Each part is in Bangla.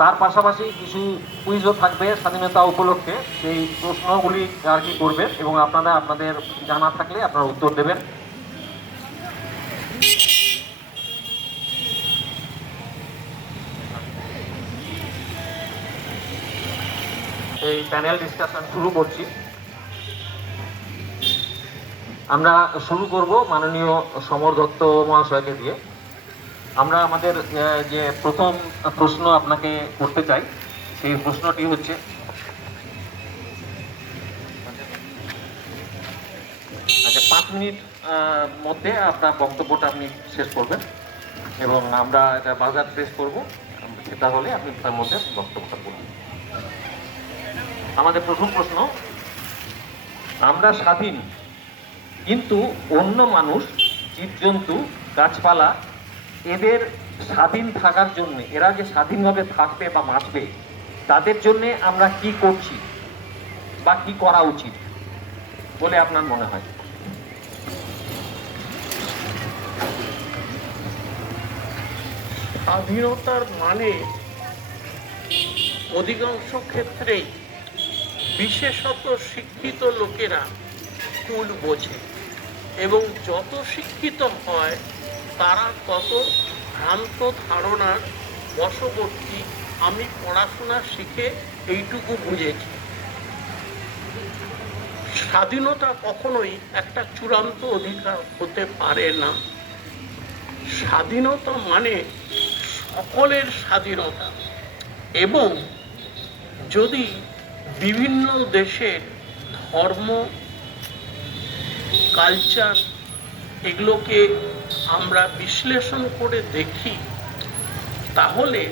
তার পাশাপাশি কিছু কুইজও থাকবে স্বাধীনতা উপলক্ষে। সেই প্রশ্নগুলি আর কি করবেন এবং আপনারা আপনাদের জানা থাকলে আপনারা উত্তর দেবেন। এই প্যানেল ডিসকাশন শুরু করছি। আমরা শুরু করব মাননীয় সমর দত্ত মহাশয়কে দিয়ে। আমরা আমাদের যে প্রথম প্রশ্ন আপনাকে করতে চাই, সেই প্রশ্নটি হচ্ছে আচ্ছা পাঁচ মিনিট মধ্যে আপনার বক্তব্যটা আপনি শেষ করবেন, এবং আমরা এটা বাজার প্রেস করব সেটা হলে আপনি তার মধ্যে বক্তব্যটা বলবেন আমাদের প্রথম প্রশ্ন, আমরা স্বাধীন, কিন্তু অন্য মানুষ জীবজন্তু, গাছপালা এদের স্বাধীন থাকার জন্য, এরা যে স্বাধীনভাবে থাকবে বা বাঁচবে, তাদের জন্য আমরা কি করছি বা কি করা উচিত বলে আপনার মনে হয়? স্বাধীনতার মানে অধিকাংশ ক্ষেত্রেই বিশেষত শিক্ষিত লোকেরা ভুল বোঝে এবং যত শিক্ষিত হয় তারা কত ভ্রান্ত ধারণার বশবর্তী আমি পড়াশোনা শিখে এইটুকু বুঝেছি। স্বাধীনতা কখনোই একটা চূড়ান্ত অধিকার হতে পারে না। স্বাধীনতা মানে সকলের স্বাধীনতা এবং যদি বিভিন্ন দেশের ধর্ম কালচার এগুলোকে আমরা বিশ্লেষণ করে দেখি, তাহলে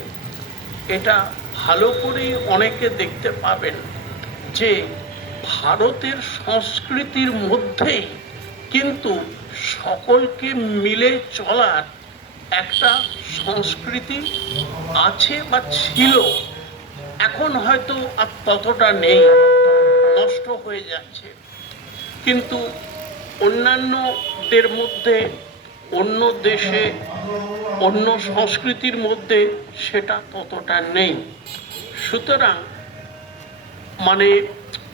এটা ভালো করেই অনেকে দেখতে পাবেন যে ভারতের সংস্কৃতির মধ্যেই কিন্তু সকলকে মিলে চলার একটা সংস্কৃতি আছে বা ছিল। এখন হয়তো আর ততটা নেই, নষ্ট হয়ে যাচ্ছে। কিন্তু অন্যান্যদের মধ্যে, অন্য দেশে, অন্য সংস্কৃতির মধ্যে সেটা ততটা নেই। সুতরাং মানে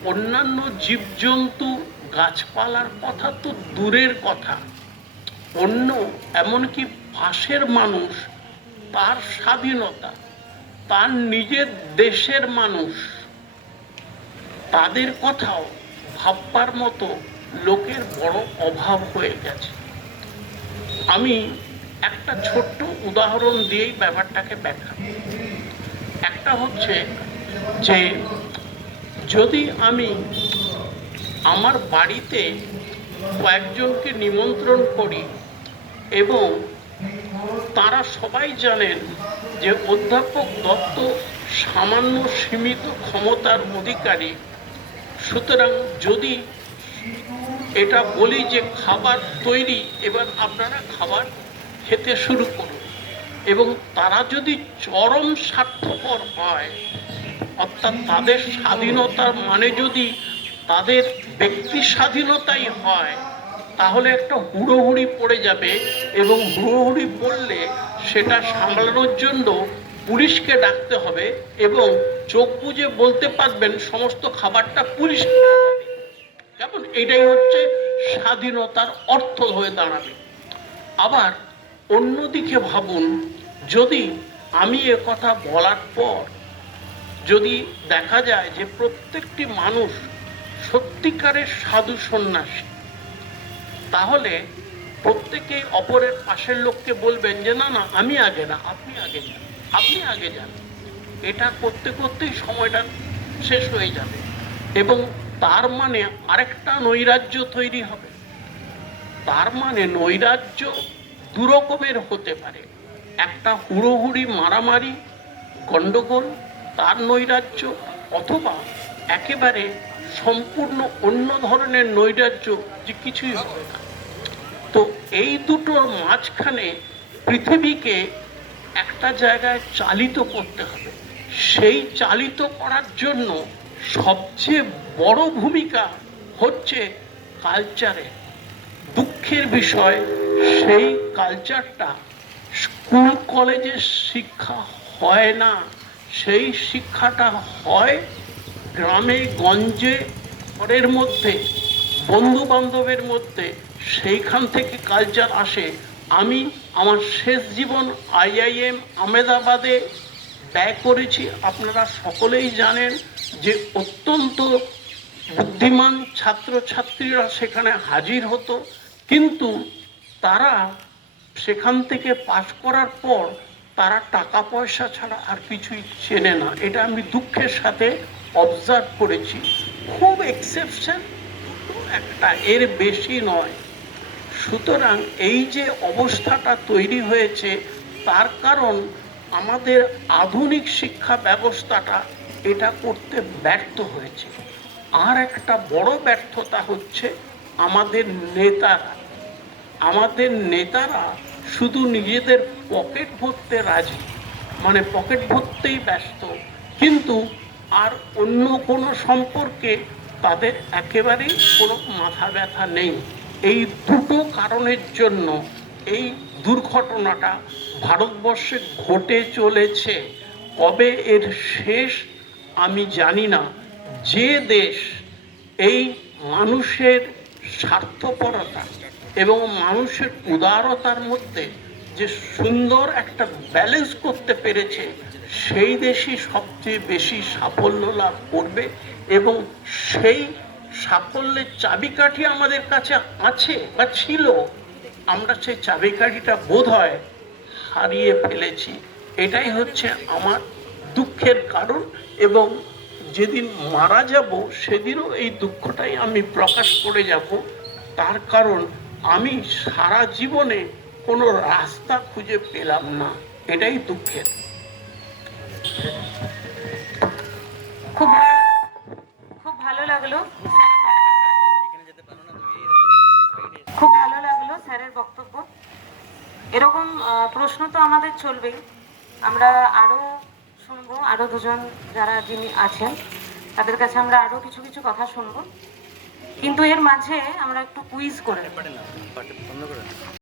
অন্যান্য জীবজন্তু গাছপালার কথা তো দূরের কথা। অন্য এমনকি পাশের মানুষ, তার স্বাধীনতা, তার নিজের দেশের মানুষ, তাদের কথাও ভাববার মতো লোকের বড় অভাব হয়ে গেছে। আমি একটা ছোট্ট উদাহরণ দিয়েই ব্যাপারটাকে ব্যাখ্যা একটা হচ্ছে যে, যদি আমি আমার বাড়িতে কয়েকজনকে নিমন্ত্রণ করি এবং তারা সবাই জানেন যে অধ্যাপক দত্ত সামান্য সীমিত ক্ষমতার অধিকারী, সুতরাং যদি এটা বলি যে খাবার তৈরি, এবার আপনারা খাবার খেতে শুরু করুন। এবং তারা যদি চরম স্বার্থপর হয়, অর্থাৎ তাদের স্বাধীনতার মানে যদি তাদের ব্যক্তি স্বাধীনতাই হয়, তাহলে একটা হুড়োহুড়ি পড়ে যাবে এবং হুড়োহুড়ি পড়লে সেটা সামলানোর জন্য পুলিশকে ডাকতে হবে এবং চোখ বুজে বলতে পারবেন, সমস্ত খাবারটা পুলিশ কেমন? এটাই হচ্ছে স্বাধীনতার অর্থ হয়ে দাঁড়াবে। আবার অন্যদিকে ভাবুন, যদি আমি এ কথা বলার পর যদি দেখা যায় যে প্রত্যেকটি মানুষ সত্যিকারের সাধু সন্ন্যাসী, তাহলে প্রত্যেকে অপরের পাশের লোককে বলবেন যে, না না, আমি আগে না, আপনি আগে যান, আপনি আগে যান। এটা করতে করতেই সময়টা শেষ হয়ে যাবে। এবং তার মানে আরেকটা নৈরাজ্য তৈরি হবে। তার মানে নৈরাজ্য দু রকমের হতে পারে। একটা হুড়োহুড়ি মারামারি গণ্ডগোল তার নৈরাজ্য, অথবা একেবারে সম্পূর্ণ অন্য ধরনের নৈরাজ্য যে কিছুই হবে না। তো এই দুটোর মাঝখানে পৃথিবীকে একটা জায়গায় চালিত করতে হবে। সেই চালিত করার জন্য সবচেয়ে বড় ভূমিকা হচ্ছে কালচারে দুঃখের বিষয়, সেই কালচারটা স্কুল কলেজে শিক্ষা হয় না। সেই শিক্ষাটা হয় গ্রামে, গঞ্জে, ঘরের মধ্যে বন্ধু বান্ধবের মধ্যে। সেইখান থেকে কালচার আসে। আমি আমার শেষ জীবন আইআইএম আমেদাবাদে ব্যয় করেছি। আপনারা সকলেই জানেন যে অত্যন্ত বুদ্ধিমান ছাত্রছাত্রীরা সেখানে হাজির হতো, কিন্তু তারা সেখান থেকে পাশ করার পর তারা টাকা পয়সা ছাড়া আর কিছুই চেনে না। এটা আমি দুঃখের সাথে অবজার্ভ করেছি। খুব এক্সেপশন একটা, এর বেশি নয়। সুতরাং এই যে অবস্থাটা তৈরি হয়েছে, তার কারণ আমাদের আধুনিক শিক্ষা ব্যবস্থাটা এটা করতে ব্যর্থ হয়েছে। আর একটা বড় ব্যর্থতা হচ্ছে আমাদের নেতারা। আমাদের নেতারা শুধু নিজেদের পকেট ভরতে রাজি মানে পকেট ভরতেই ব্যস্ত, কিন্তু আর অন্য কোনো সম্পর্কে তাদের একেবারেই কোনো মাথা ব্যথা নেই। এই দুটো কারণের জন্য এই দুর্ঘটনাটা ভারতবর্ষে ঘটে চলেছে। কবে এর শেষ আমি জানি না। যে দেশ এই মানুষের স্বার্থপরতা এবং মানুষের উদারতার মধ্যে যে সুন্দর একটা ব্যালেন্স করতে পেরেছে, সেই দেশই সবচেয়ে বেশি সাফল্য লাভ করবে এবং সেই সাফল্যের চাবিকাঠি আমাদের কাছে আছে বা ছিল, আমরা সেই চাবিকাঠিটা বোধ হয় হারিয়ে ফেলেছি। এটাই হচ্ছে আমার দুঃখের কারণ এবং যেদিন মারা যাব, সেদিনও এই দুঃখটাই আমি প্রকাশ করে যাব। তার কারণ, আমি সারা জীবনে কোনো রাস্তা খুঁজে পেলাম না। এটাই দুঃখের। খুব খুব ভালো লাগল। খুব ভালো লাগল স্যারের বক্তব্য। এরকম প্রশ্ন তো আমাদের চলবেই। আমরা আরও শুনব। আরও দুজন যারা যিনি আছেন, তাদের কাছে আমরা আরও কিছু কিছু কথা শুনব। কিন্তু এর মাঝে আমরা একটু কুইজ করে।